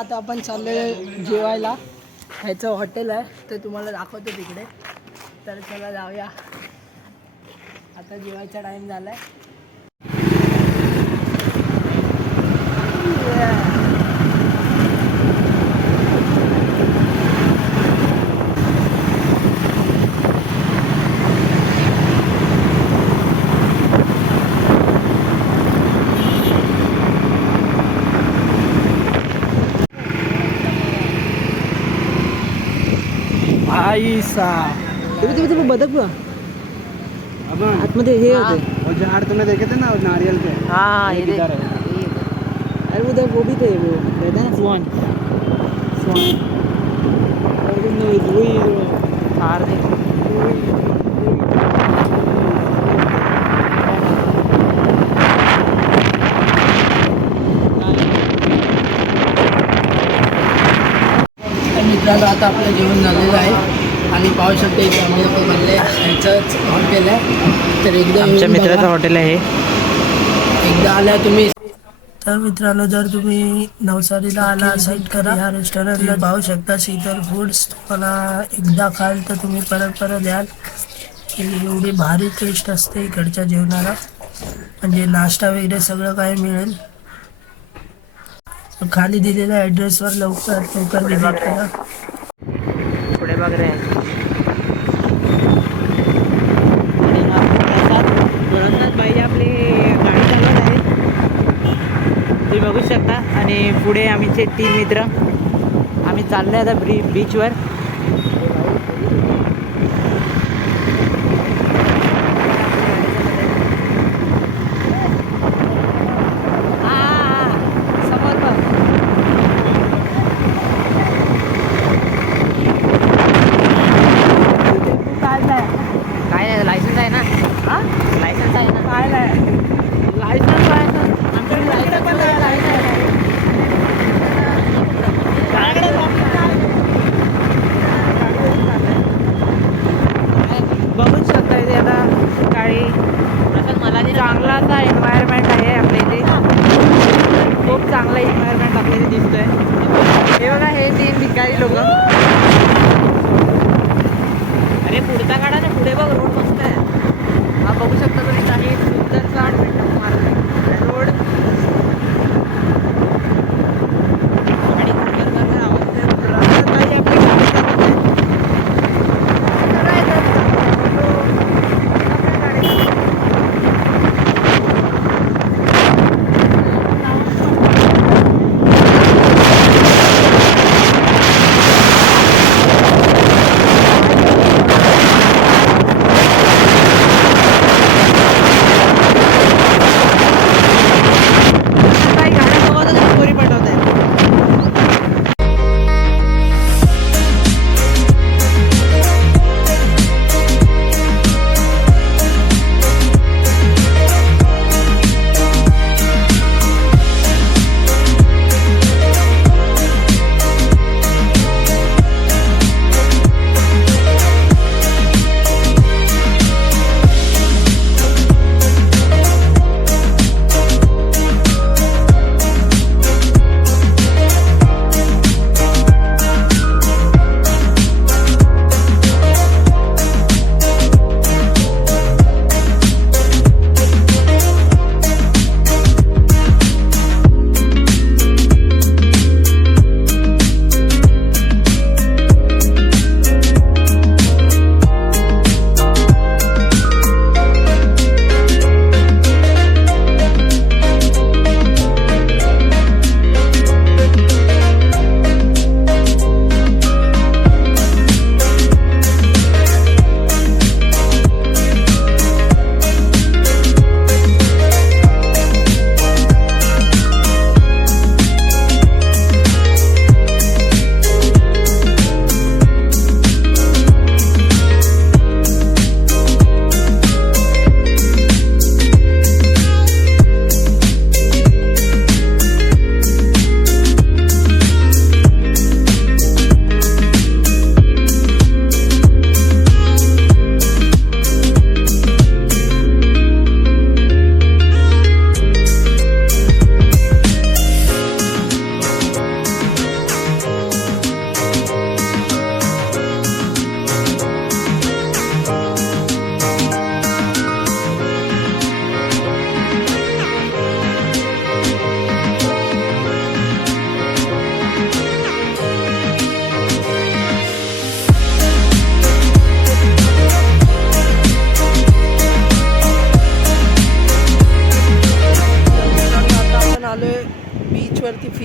आता आपण चाललोय जेवायला. ह्याचं हॉटेल आहे ते तुम्हाला दाखवतो तिकडे. तर चला जाऊया. आता जेवायचा टाइम झालाय. आईसा तुम्ही बदक बघ आतमध्ये हे होते और झाड़ तुमने देखे थे ना नारियल के। हाँ ये इधर है। अरे उधर वो भी थे वो रहते हैं ना स्वान स्वान वही थार मित्रांनो आता आपलं जेवण झालेलं आहे आणि पाहू शकते इथे आम्ही लोक बनले ह्याचंच हॉटेल आहे. तर एकदा आमच्या मित्राचं हॉटेल आहे एकदा आल्या तुम्ही. तर मित्रांनो जर तुम्ही नवसारीला आला असाल तर ह्या रेस्टॉरंटला पाहू शकता. शीतल फूड्स तुम्हाला एकदा खाल तर तुम्ही परत परत याल. एवढी भारी टेस्ट असते इकडच्या जेवणाला. म्हणजे नाश्ता वगैरे सगळं काय मिळेल. खाली दिलेल्या ॲड्रेसवर लवकर विजिट करा. पुढे बघ रे. भाई आपली गाडी चालवत आहे तुम्ही बघू शकता. आणि पुढे आमचे 3 मित्र आम्ही चाललो आहे आता बीचवर. काय नाही लायसन्स आहे ना. हां लायसन्स आहे ना. काय नाही लायसन्स आमच्याकडे लायसन्स पण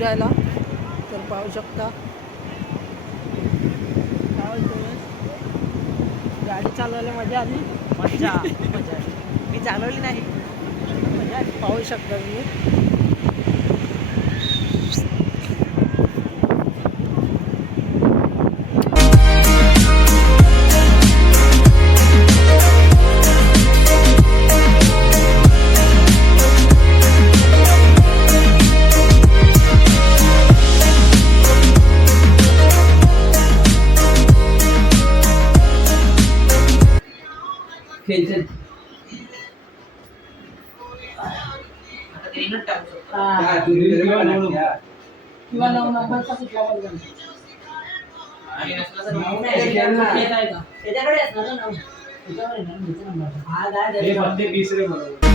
फिरायला, तर पाहू शकता. काय बोलतोय? गाडी चालवायला मजा आली. मजा मजा मी चालवली नाही. मजा आली. पाहू शकता तुम्ही. किंवा 9 नंबरचा कुठला पण गण. त्याच्याकडे असणार ना 9. त्याच्यावर आहे ना नीचा नंबर. हा दादा हे बंदे 20 रे बरोबर.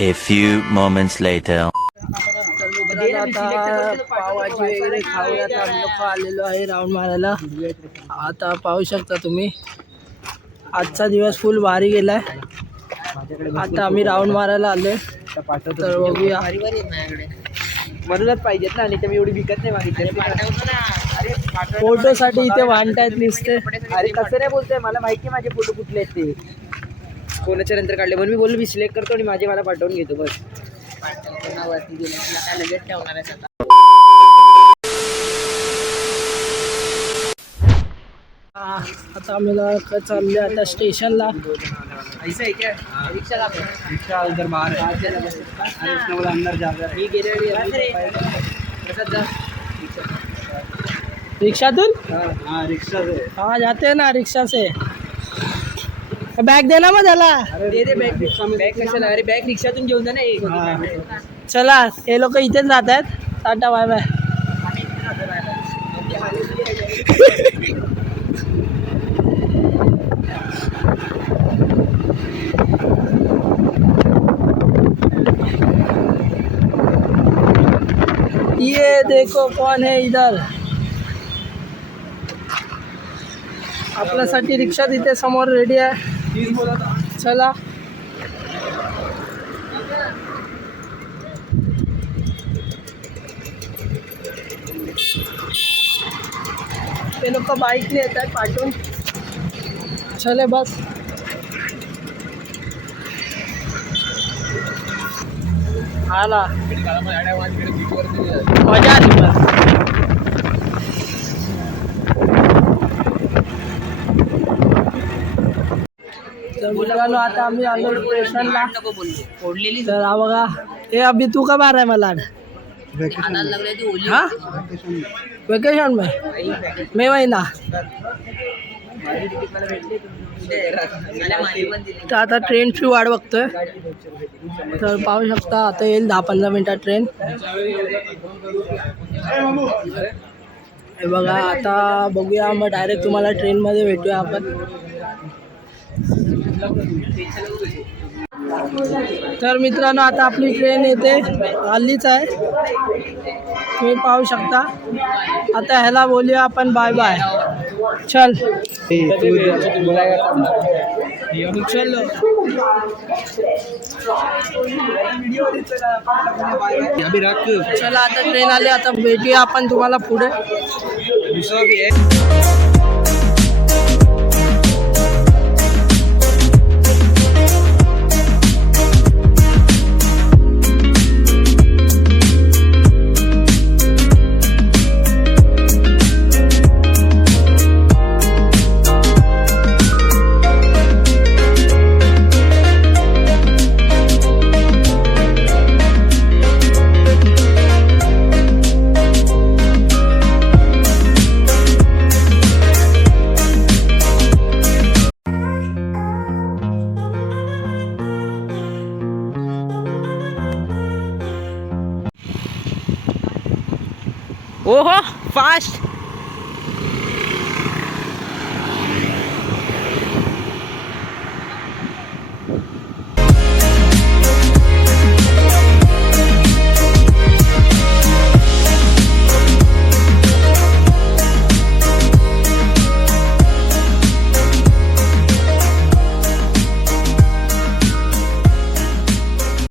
A few moments later. तर आता पावाची वगैरे खाऊयात. आम्ही लोक आलेलो आहे राऊंड मारायला. आता पाहू शकता तुम्ही, आजचा दिवस फुल भारी गेलाय. आता आम्ही राऊंड मारायला आलोय, तर बघूया. म्हणूनच पाहिजेत ना, आणि ते मी एवढी विकत नाही मागितले. फोटोसाठी इथे वांटायत नुसते. अरे कसं नाही बोलतोय, मला माहिती माझे फोटो कुठले आहेत ते कोणाच्या नंतर काढले, म्हणून मी बोललो मी सिलेक्ट करतो आणि माझे मला पाठवून घेतो बस. आता आम्ही चाललोय आता स्टेशनला. ऐसा है क्या? रिक्षा उधर बाहर है. अंदर जा रहा है. मी गेले रिक्षातून. हाँ रिक्षा से. हाँ जाते हैं ना रिक्षा से. बॅग देना मग त्याला. दे दे बॅग. बॅग कशाला? अरे बॅग रिक्षातून घेऊन जा ना एक. चला, हे लोक इथेच जात आहेत. Tata bye bye. ये देखो कौन है इधर. आपल्यासाठी रिक्षा तिथे समोर रेडी आहे. चला. ते लोक बाईकने येत आहेत पाठवून. चले बस. आला मजा आली बस. तर मुलांनो आता आम्ही आलो स्टेशनला. तर हा बघा, हे अभि तू का बार आहे मला. हाँ वेकेशन में मे महिना. तर आता ट्रेनची वाट बघतोय. तर पाहू शकता आता येईल 10-15 मिनिटात ट्रेन. हे बघा, आता बघूया मग डायरेक्ट तुम्हाला ट्रेनमध्ये भेटूया आपण. तर मित्रांनो आता आपली ट्रेन येते, आलीच आहे. तुम्ही पाहू शकता. आता ह्याला बोलूया आपण बाय बाय. चल चलो. चला आता ट्रेन आली. आता भेटूया आपण तुम्हाला पुढे. ओहो फास्ट.